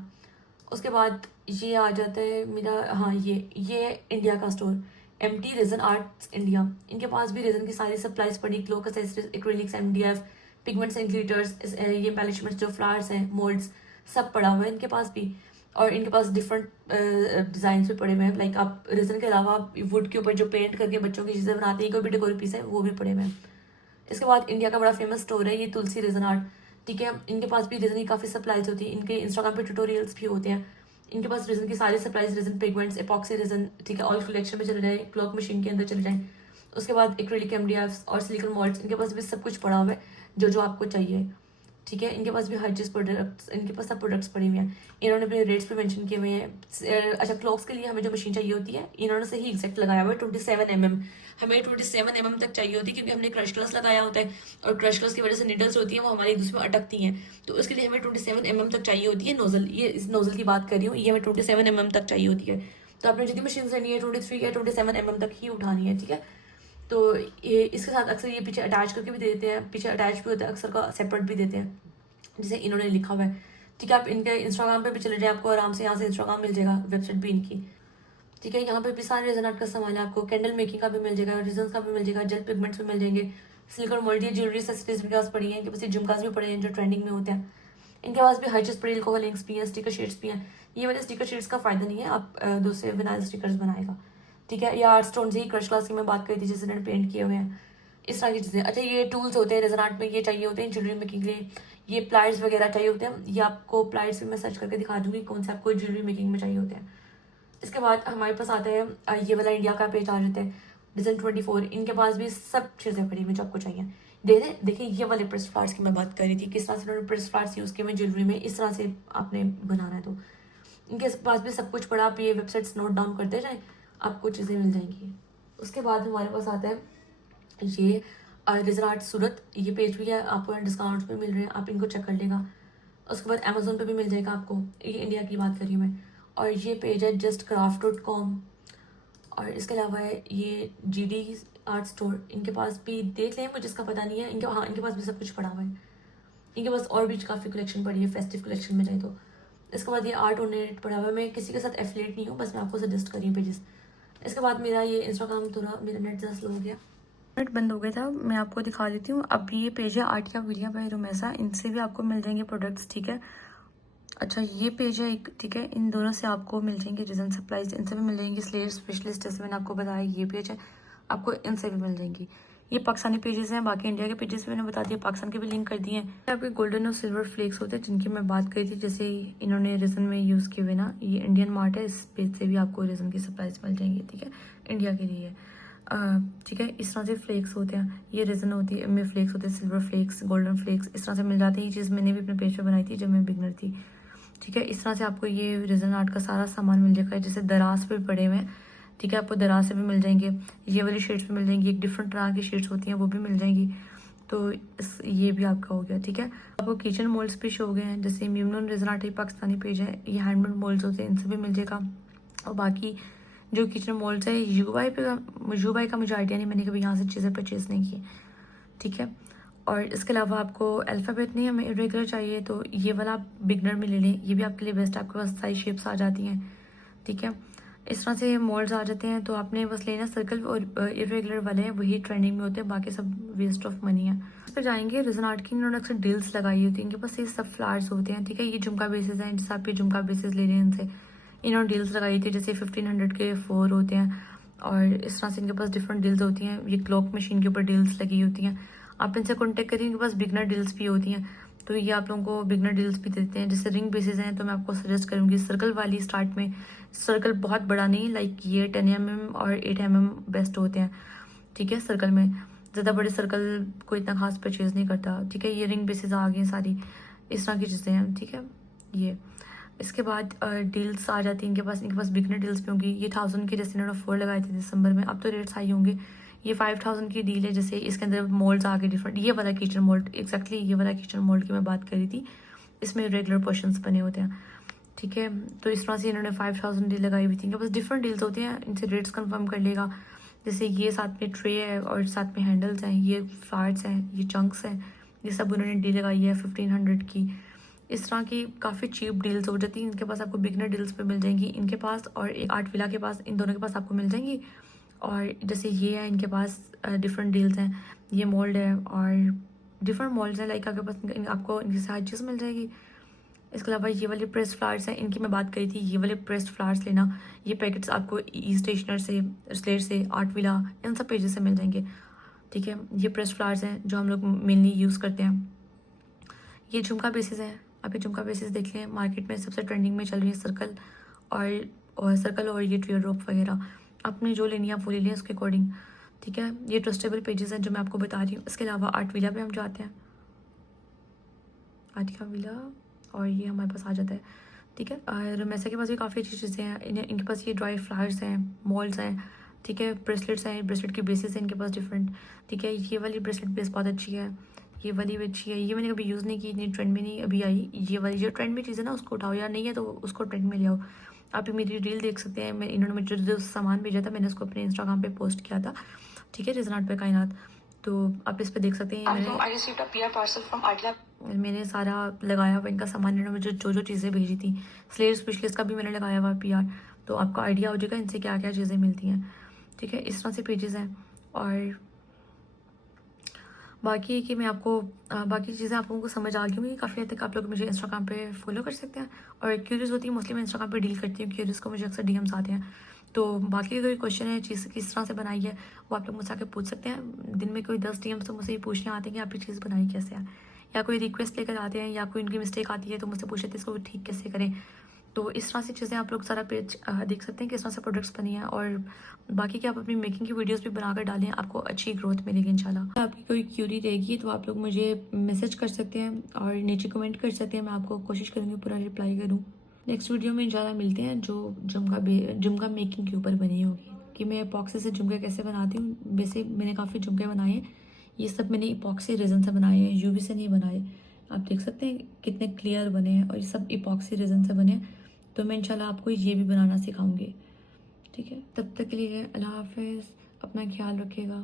उसके बाद ये आ जाता है मेरा, हाँ, ये इंडिया का store, MT resin arts India, इनके पास भी रेजन की सारी सप्लाईज पड़ी, क्लो acrylics, MDF, pigments and glitters, ये एम्बेलिशमेंट्स जो फ्लावर्स हैं, मोल्ड्स, सब पड़ा हुआ है इनके पास भी। और इनके पास डिफरेंट डिज़ाइन भी पड़े हुए हैं, लाइक आप रेजन के अलावा वुड के ऊपर जो पेंट करके बच्चों की चीज़ें बनाते हैं, कोई भी डेकोर पीस है, वो भी पड़े हुए हैं। इसके बाद इंडिया का बड़ा फेमस स्टोर है ये तुलसी रेजन आर्ट, ठीक है। इनके पास भी रेजन की काफ़ी सप्लाईज होती है, इनके इंस्टाग्राम पे ट्यूटोरियल्स भी होते हैं। इनके पास रेजन की सारी supplies, resin pigments, epoxy resin, ठीक है, ऑयल कलेक्शन में चले जाए, क्लॉक मशीन के अंदर चले जाएँ। उसके बाद एक्रेलिक MDFs और सिलिकॉन मोल्ड्स, इनके पास भी सब कुछ पड़ा हुआ है जो जो आपको चाहिए, ठीक है। इनके पास भी हर चीज़ प्रोडक्ट्स, इनके पास सब प्रोडक्ट्स पड़े हुए हैं। इन्होंने अपने रेट्स भी मेंशन किए हुए हैं। अच्छा, क्लॉक्स के लिए हमें जो मशीन चाहिए होती है, इन्होंने सही एग्जैक्ट लगाया हुआ है 27 mm, हमें 27 mm तक चाहिए होती है, क्योंकि हमने क्रश ग्लास लगाया होता है, और क्रश ग्लास की वजह से निडल्स होती है वो हमारी एक दूसरे में अटकती हैं, तो उसके लिए हमें 27 mm तक चाहिए होती है नोजल। ये इस नोजल की बात कर रही हूँ, ये हमें 27 mm तक चाहिए होती है। तो आपने जितनी मशीन लेनी है 23 या 27 mm तक ही उठानी है, ठीक है। तो ये इसके साथ अक्सर ये पीछे अटैच करके भी देते हैं, पीछे अटैच भी होता है, अक्सर का सेपरेट भी देते हैं, जिसे इन्होंने लिखा हुआ है, ठीक है। आप इनके इंस्टाग्राम पे भी चले जाए, आपको आराम से यहाँ से इंस्टाग्राम मिल जाएगा, वेबसाइट भी इनकी, ठीक है। यहाँ पे भी सारे रेजन आर्ट का सामान है, आपको कैंडल मेकिंग का भी मिल जाएगा, रेजन का भी मिल जाएगा, जेल पिगमेंट्स भी मिल जाएंगे, सिलिकॉन मोल्ड, ज्वेलरी एक्सेसरीज भी पास पड़ी है, इनके पास झुमकास भी पड़े हैं जो ट्रेंडिंग में होते हैं। इनके पास भी हर चीज़ पड़ी, अल्कोहल इंक्स भी हैं, स्टिकर शीट्स भी हैं। ये वाले स्टिकर शीट्स का फायदा नहीं है, आप दूसरे विनाइल स्टिकर्स बनाएगा, ठीक है। या आर्ट स्टोन ही क्रश क्लास की मैं बात करी थी, जिससे इन्होंने पेंट किए हुए हैं, इस तरह की चीज़ें। अच्छा, ये टूल्स होते हैं रेजन आर्ट में, ये चाहिए होते हैं ज्वेलरी मेकिंग के लिए, ये प्लायर्स वगैरह चाहिए होते हैं। ये आपको प्लायर्स भी मैं सर्च करके दिखा दूंगी कौन से आपको ज्वेलरी मेकिंग में चाहिए होते हैं, इसके बाद हमारे पास आता है ये वाला इंडिया का पेज आ जाता है, डिज़ाइन 24। इनके पास भी सब चीज़ें पड़ी हुई जो आपको चाहिए। देखिए ये वाले प्रेस फ्लावर्स की मैं बात कर रही थी, किस तरह से उन्होंने प्रेस फ्लावर्स यूज़ किए हुए ज्वेलरी में, इस तरह से आपने बनाना है। तो इनके पास भी सब कुछ पड़ा, आप ये वेबसाइट्स नोट डाउन करते जाएँ, आपको चीज़ें मिल जाएंगी। उसके बाद हमारे पास आता है ये रिजन आर्ट सूरत, ये पेज भी है, आपको डिस्काउंट्स पे मिल रहे हैं, आप इनको चेक कर लेगा। उसके बाद अमेजोन पे भी मिल जाएगा आपको, ये इंडिया की बात कर रही हूँ मैं। और ये पेज है justcraft.com। और इसके अलावा है ये GD आर्ट स्टोर, इनके पास भी देख लें, मुझे इसका पता नहीं है। इनके पास भी सब कुछ पड़ा हुआ है। इनके पास और भी काफ़ी कलेक्शन पड़ी है, फेस्टिव कलेक्शन में जाए तो। इसके बाद ये आर्ट ओनेट पड़ा हुआ है, मैं किसी के साथ एफिलेट नहीं हूँ, बस मैं आपको सजेस्ट कर रही हूँ पेजेस। इसके बाद मेरा ये इंस्टाग्राम थोड़ा, मेरा नेट ज़रा स्लो हो गया, नेट बंद हो गया था, मैं आपको दिखा देती हूँ। अब ये पेज है आर्टिया विलिया बाय रुमेसा, इनसे भी आपको मिल जाएंगे प्रोडक्ट्स, ठीक है। अच्छा ये पेज है एक, ठीक है, इन दोनों से आपको मिल जाएंगे रीजन सप्लाईज, इनसे भी मिल जाएंगी। स्लेयर स्पेशलिस्ट जैसे मैंने आपको बताया, ये पेज है, आपको इनसे भी मिल जाएंगी। ये पाकिस्तानी पेजेस हैं, बाकी इंडिया के पेजेस मैंने बता दिया, पाकिस्तान के भी लिंक कर दिए हैं। आपके गोल्डन और सिल्वर फ्लेक्स होते हैं जिनकी मैं बात करी थी, जैसे इन्होंने रीजन में यूज़ किए हुए ना, ये इंडियन मार्ट है, इस पेज से भी आपको रीजन की सप्लाईज मिल जाएंगी, ठीक है, इंडिया के लिए। ठीक है, इस तरह से फ्लेक्स होते हैं, ये रीजन होती है में फ्लेक्स होते हैं, सिल्वर फ्लेक्स, गोल्डन फ्लेक्स, इस तरह से मिल जाते हैं। ये चीज़ मैंने भी अपने पेज पे बनाई थी जब मैं बिगनर थी, ठीक है। इस तरह से आपको ये रीजन आर्ट का सारा सामान मिल जाएगा, जैसे दराज पे पड़े हुए हैं, ठीक है, आपको दराज से भी मिल जाएंगे, ये वाली शेड्स भी मिल जाएंगी, एक डिफरेंट तरह की शेड्स होती हैं वो भी मिल जाएंगी। तो ये भी आपका हो गया, ठीक है। आपको किचन मोल्ड्स भी शो हो गए हैं, जैसे म्यूमन रीजन आर्ट एक पाकिस्तानी पेज है, ये हैंडमेड मोल्ड्स होते हैं, इनसे भी मिल जाएगा। और बाकी जो किचन मोल्ड्स है यूबाई का मुझे आइडिया नहीं, मैंने कभी यहाँ से चीज़ें परचेज नहीं की, ठीक है। और इसके अलावा आपको अल्फ़ाबेट नहीं हमें इरेगुलर चाहिए तो ये वाला आप बिगनर में ले लें, ये भी आपके लिए बेस्ट है, आपके पास सारी शेप्स आ जाती हैं, ठीक है। इस तरह से मोल्ड्स आ जाते हैं, तो आपने बस लेना सर्कल और इरेगुलर वाले हैं, वही ट्रेंडिंग में होते हैं, बाकी सब वेस्ट ऑफ मनी है। इस पर जाएंगे रीजन आर्ट की, इन्होंने अक्सर डील्स लगाई होती हैं, इनके पास ये सब फ्लावर्स होते हैं, ठीक है। ये झुमका बेसिस हैं, जैसे आप ये झुमका बेसिस ले रहे हैं इनसे, इन्होंने डील्स लगाई थी, जैसे 1500 के 4 होते हैं। और इस तरह से इनके पास डिफरेंट डील्स होती हैं, ये क्लॉक मशीन के ऊपर डील्स लगी होती हैं, आप इनसे कॉन्टेक्ट करिए, इनके पास बिगनर डील्स भी होती हैं, तो ये आप लोगों को बिगनर डील्स भी देते हैं। जैसे रिंग बेसिस हैं तो मैं आपको सजेस्ट करूँगी सर्कल वाली स्टार्ट में, सर्कल बहुत बड़ा नहीं, लाइक ये 10 mm और 8 mm बेस्ट होते हैं, ठीक है। सर्कल में ज़्यादा बड़े सर्कल को इतना खास परचेज़ नहीं करता, ठीक है। ये रिंग बेसिस आ गई सारी, इस तरह की चीज़ें हैं, ठीक है। ये इसके बाद डील्स आ जाती हैं इनके पास बिगनर डील्स भी होंगी। ये 1000 की जैसे इन्होंने 4 लगाए थे दिसंबर में, अब तो रेट्स हाई होंगे। ये 5000 की डील है, जैसे इसके अंदर मोल्ड्स आ गए डिफरेंट, ये वाला किचन मोल्ड, एक्जैक्टली ये वाला किचन मोल्ड की मैं बात कर रही थी, इसमें रेगुलर पोर्शंस बने होते हैं, ठीक है। तो इस तरह से इन्होंने 5000 डील लगाई हुई थी, इनके पास डिफरेंट डील्स होती हैं, इनसे रेट्स कंफर्म कर लेगा। जैसे ये साथ में ट्रे है और साथ में हैंडल्स हैं, ये फ्लावर्स हैं, ये चंक्स हैं, ये सब उन्होंने डील लगाई है 1500 की। इस तरह की काफ़ी चीप डील्स हो जाती हैं, इनके पास आपको बिगनर डील्स पे मिल जाएंगी इनके पास, और एक आर्ट विला के पास, इन दोनों के पास आपको मिल जाएंगी। और जैसे ये है इनके पास डिफरेंट डील्स हैं, ये मोल्ड है और डिफरेंट मोल्ड्स हैं, लाइक आपके पास आपको इनकी हर चीज़ मिल जाएगी। इसके अलावा ये वाले प्रेस फ्लावर्स हैं, इनकी मैं बात करी थी, ये वाले प्रेस फ्लावर्स लेना, ये पैकेट्स आपको ई स्टेशनर से, स्लेयर से, आर्ट विला, इन सब पेजेस से मिल जाएंगे, ठीक है। ये प्रेस फ्लावर्स हैं जो हम लोग मेनली यूज़ करते हैं। ये झुमका बेसिस हैं, आप ये झुमका बेसिस देख लें, मार्केट में सबसे ट्रेंडिंग में चल रही है सर्कल और सर्कल और ये टीयर ड्रॉप वगैरह, आपने जो लेनी है आप वो ले लें उसके अकॉर्डिंग, ठीक है। ये ट्रस्टेबल पेजेस हैं जो मैं आपको बता रही हूँ। इसके अलावा आर्ट विला पे हम जाते हैं, आर्ट का विला, और ये हमारे पास आ जाता है, ठीक है। और मैसा के पास भी काफ़ी अच्छी चीज़ें हैं, इनके पास ये ड्राई फ्लावर्स हैं, मॉल्स हैं, ठीक है। ब्रेसलेट्स हैं, ब्रेसलेट की बेसिस है इनके पास डिफरेंट, ठीक है। ये वाली ब्रेसलेट बेस बहुत अच्छी है, ये वाली भी अच्छी है, ये मैंने कभी यूज़ नहीं की, इतनी ट्रेंड में नहीं अभी आई। ये वाली जो ट्रेंड में चीज़ है ना उसको उठाओ, यार नहीं है तो उसको ट्रेंड में ले आओ। आप मेरी रील देख सकते हैं, इन्होंने मुझे जो सामान भेजा था मैंने उसको अपने इंस्टाग्राम पे पोस्ट किया था, ठीक है, रीजन आर्ट पे कायनात, तो आप इस पे देख सकते हैं। मैंने सारा लगाया हुआ इनका सामान, इन्होंने मुझे जो जो चीज़ें भेजी थी, स्लेयर स्पेशलिस्ट का भी मैंने लगाया हुआ PR, तो आपको आइडिया हो जाएगा इनसे क्या क्या चीज़ें मिलती हैं, ठीक है। इस तरह से पेजेस हैं। और बाकी कि मैं आपको बाकी चीज़ें आप लोगों को समझ आ गई होंगी काफ़ी हद तक, आप लोग मुझे इंस्टाग्राम पे फॉलो कर सकते हैं। और क्यूरियस होती है मोस्टली मैं इंस्टाग्राम पे डील करती हूँ, क्यूरियस को मुझे अक्सर DMs आते हैं, तो बाकी अगर कोई क्वेश्चन है चीज़ किस तरह से बनाई है वो आप लोग मुझसे आके पूछ सकते हैं। दिन में कोई 10 DMs तो मुझसे ये पूछने आते हैं कि आप ये चीज़ बनाई कैसे है, या कोई रिक्वेस्ट लेकर आते हैं, या कोई उनकी मिस्टेक आती है तो मुझसे पूछते हैं इसको ठीक कैसे करें, तो इस तरह से चीज़ें आप लोग सारा पेज देख सकते हैं कि इस तरह से प्रोडक्ट्स बनी हैं, और बाकी कि आप अपनी मेकिंग की वीडियोस भी बनाकर डालें, आपको अच्छी ग्रोथ मिलेगी इंशाल्लाह। आपकी कोई क्यूरी रहेगी तो आप लोग मुझे मैसेज कर सकते हैं और नीचे कमेंट कर सकते हैं, मैं आपको कोशिश करूँगी पूरा रिप्लाई करूँ। नेक्स्ट वीडियो में इंशाल्लाह मिलते हैं जो झुमका मेकिंग के ऊपर बनी होगी, कि मैं इपॉक्सी से झुमके कैसे बनाती हूँ। वैसे मैंने काफ़ी झुमके बनाए हैं, ये सब मैंने इपॉक्सी रेजन से बनाए हैं, यूवी से नहीं बनाए। आप देख सकते हैं कितने क्लियर बने हैं, और ये सब इपॉक्सी रेजन से बने हैं। तो मैं इंशाल्लाह आपको ये भी बनाना सिखाऊंगी। ठीक है, तब तक के लिए अल्लाह हाफिज़, अपना ख्याल रखिएगा।